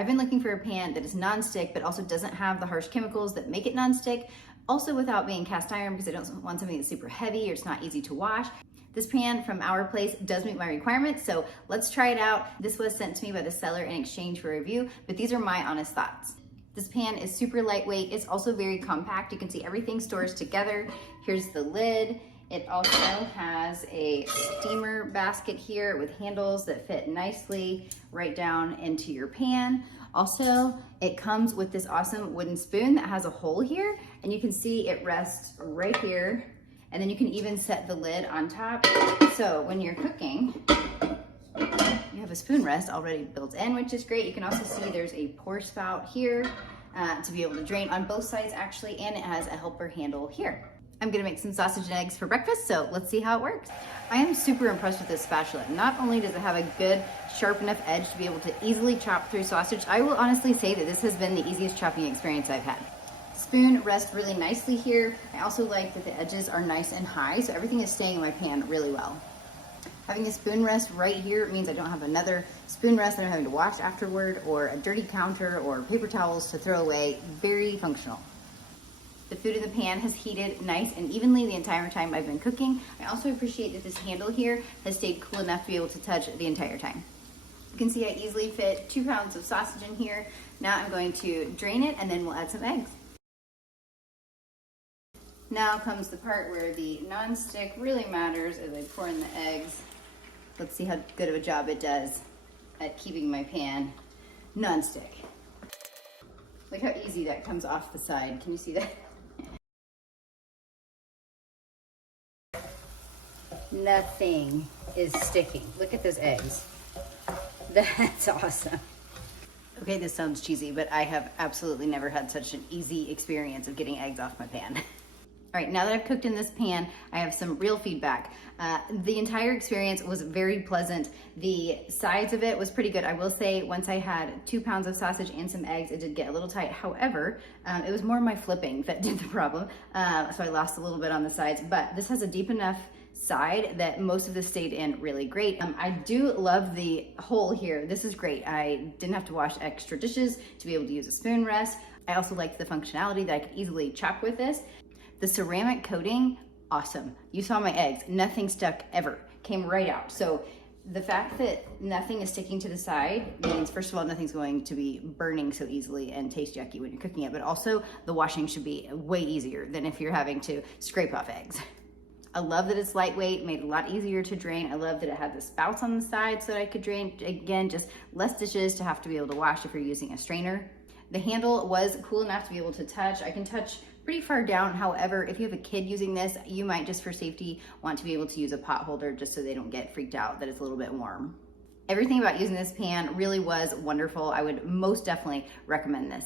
I've been looking for a pan that is non-stick, but also doesn't have the harsh chemicals that make it non-stick, also without being cast iron, because I don't want something that's super heavy or it's not easy to wash. This pan from our place does meet my requirements, so let's try it out. This was sent to me by the seller in exchange for a review, but these are my honest thoughts. This pan is super lightweight. It's also very compact. You can see everything stores together. Here's the lid. It also has a steamer basket here with handles that fit nicely right down into your pan. Also, it comes with this awesome wooden spoon that has a hole here, and you can see it rests right here. And then you can even set the lid on top. So when you're cooking, you have a spoon rest already built in, which is great. You can also see there's a pour spout here to be able to drain on both sides actually, and it has a helper handle here. I'm gonna make some sausage and eggs for breakfast, so let's see how it works. I am super impressed with this spatula. Not only does it have a good, sharp enough edge to be able to easily chop through sausage, I will honestly say that this has been the easiest chopping experience I've had. Spoon rests really nicely here. I also like that the edges are nice and high, so everything is staying in my pan really well. Having a spoon rest right here means I don't have another spoon rest that I'm having to wash afterward, or a dirty counter, or paper towels to throw away. Very functional. The food in the pan has heated nice and evenly the entire time I've been cooking. I also appreciate that this handle here has stayed cool enough to be able to touch the entire time. You can see I easily fit 2 pounds of sausage in here. Now I'm going to drain it, and then we'll add some eggs. Now comes the part where the non-stick really matters as I pour in the eggs. Let's see how good of a job it does at keeping my pan non-stick. Look how easy that comes off the side. Can you see that? Nothing is sticking. Look at those eggs. That's awesome. Okay, this sounds cheesy, but I have absolutely never had such an easy experience of getting eggs off my pan. All right, now that I've cooked in this pan, I have some real feedback. The entire experience was very pleasant. The sides of it was pretty good. I will say once I had 2 pounds of sausage and some eggs, it did get a little tight. However, it was more my flipping that did the problem. So I lost a little bit on the sides, but this has a deep enough side that most of this stayed in really great. I do love the hole here. This is great. I didn't have to wash extra dishes to be able to use a spoon rest. I also liked the functionality that I could easily chop with this. The ceramic coating, awesome. You saw my eggs, nothing stuck ever, came right out. So the fact that nothing is sticking to the side means, first of all, nothing's going to be burning so easily and taste yucky when you're cooking it, but also the washing should be way easier than if you're having to scrape off eggs. I love that it's lightweight, made it a lot easier to drain. I love that it had the spouts on the side so that I could drain. Again, just less dishes to have to be able to wash if you're using a strainer. The handle was cool enough to be able to touch. I can touch pretty far down. However, if you have a kid using this, you might just for safety want to be able to use a pot holder just so they don't get freaked out that it's a little bit warm. Everything about using this pan really was wonderful. I would most definitely recommend this.